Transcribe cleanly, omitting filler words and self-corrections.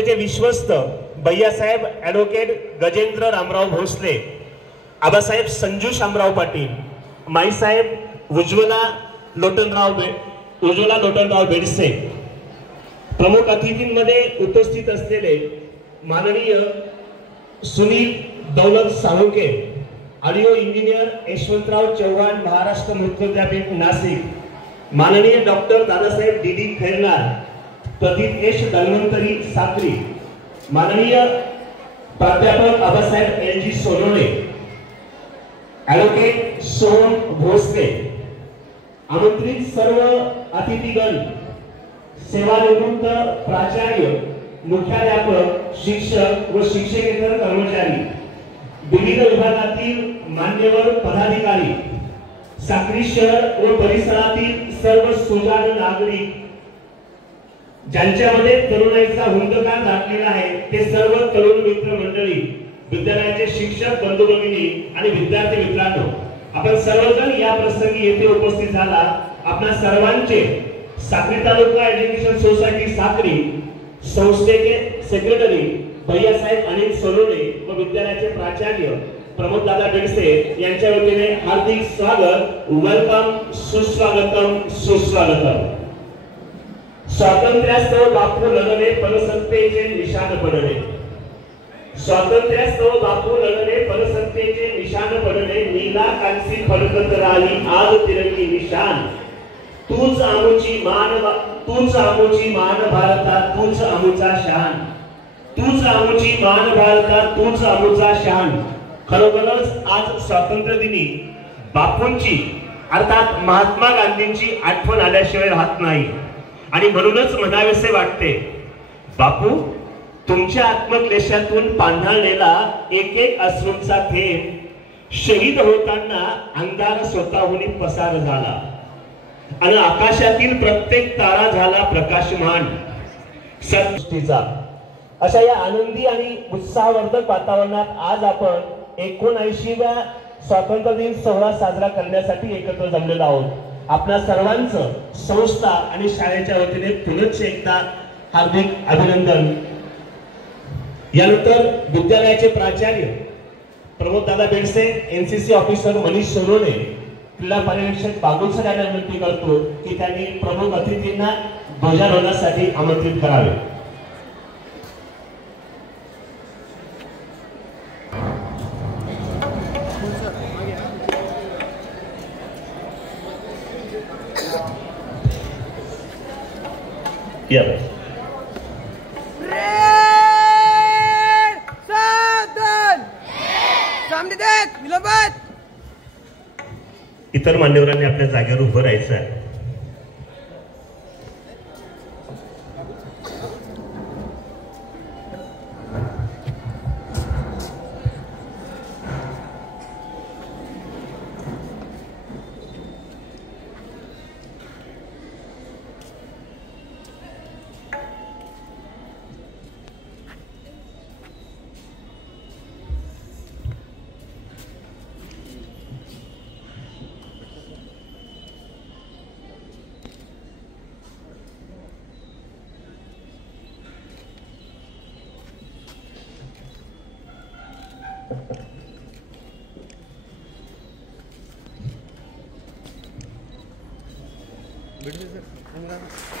त्याचे विश्वस्त भैयासाहेब ॲडव्होकेट गजेंद्र रामराव भोसले, आबासाहेब संजू शामराव पाटील, माईसाहेब उज्ज्वला लोटनराव बेडसे। प्रमुख अतिथींमध्ये उपस्थित असलेले माननीय सुनील दौलत साळुंके, ऑडिओ इंजिनियर यशवंतराव चव्हाण, महाराष्ट्र मुक्त विद्यापीठ नाशिक, माननीय डॉक्टर दादासाहेब डी खैरनार, प्रदीप एश धन्वंतरी साक्री, माननीय प्राध्यापक Abasaheb L G Sonawane, advocate Soham Bhosale, आमंत्रित सर्व अतिथीगण, सेवानिवृत्त प्राचार्य, मुख्याध्यापक, शिक्षक व शिक्षकेतर कर्मचारी, विविध विभागातील मान्यवर पदाधिकारी, साक्री शहर व परिसरातील सर्व सुजाण नागरिक, ज्यांच्यामध्ये तरुणाईचा हुंदका दाटलेला आहे ते सर्व तरुण मित्र मंडळी, विद्यालयाचे शिक्षक बंधू भगिनी आणि विद्यार्थी मित्रांनो, आपण सर्वजण या प्रसंगी येथे उपस्थित झाला। आपल्या सर्वांचे साक्री तालुका एज्युकेशन सोसायटी साक्री संस्थेचे सेक्रेटरी भैयासाहेब अनिल सोनवणे व विद्यालयाचे प्राचार्य प्रमोद दादा बेडसे यांच्या वतीने हार्दिक स्वागत, वेलकम, सुस्वागतम, सुस्वागतम। स्वातंत्र्यास्तव बापू लढले परसत्तेचे निशाण पडले, स्वातंत्र्यास्तव बापू लढले परसत्तेचे निशाण पडले, नीला कांसी फडकत राही आज तिरंगी निशान, तूच आमुची मान भारता, तूच आमुचा शान, तूच आमुची मान भारता, तूच आमुचा शान। खरोखरच आज स्वातंत्र्य दिनी बापूंची अर्थात महात्मा गांधींची आठवण आल्याशिवाय राहत नाही आणि म्हणूनच म्हणावेसे वाटते, बापू तुमच्या आत्मक्लेशातून पांढरलेला एक एक अश्रूंचा थेंब शहीद होताना अंगार स्वतःहून पसार झाला आणि आकाशातील प्रत्येक तारा झाला प्रकाशमान सृष्टीचा। अशा या आनंदी आणि उत्साहवर्धक वातावरणात आज आपण 79व्या स्वातंत्र्य दिन सोहळा साजरा करण्यासाठी एकत्र जमलेलो आहोत। आपल्या सर्वांचं संस्था आणि शाळेच्या वतीने पुनश्च एकदा हार्दिक अभिनंदन। यानंतर विद्यालयाचे प्राचार्य प्रमोद दादा बेडसे, एनसीसी ऑफिसर मनीष सोनवणे, क्रीडा पर्यवेक्षक बागुल सर यांना विनंती करतो की त्यांनी प्रमुख अतिथींना ध्वजारोहणासाठी आमंत्रित करावे। इतर मान्यवरांनी आपल्या जागेवर उभं राहायचं आहे। बिडसे सर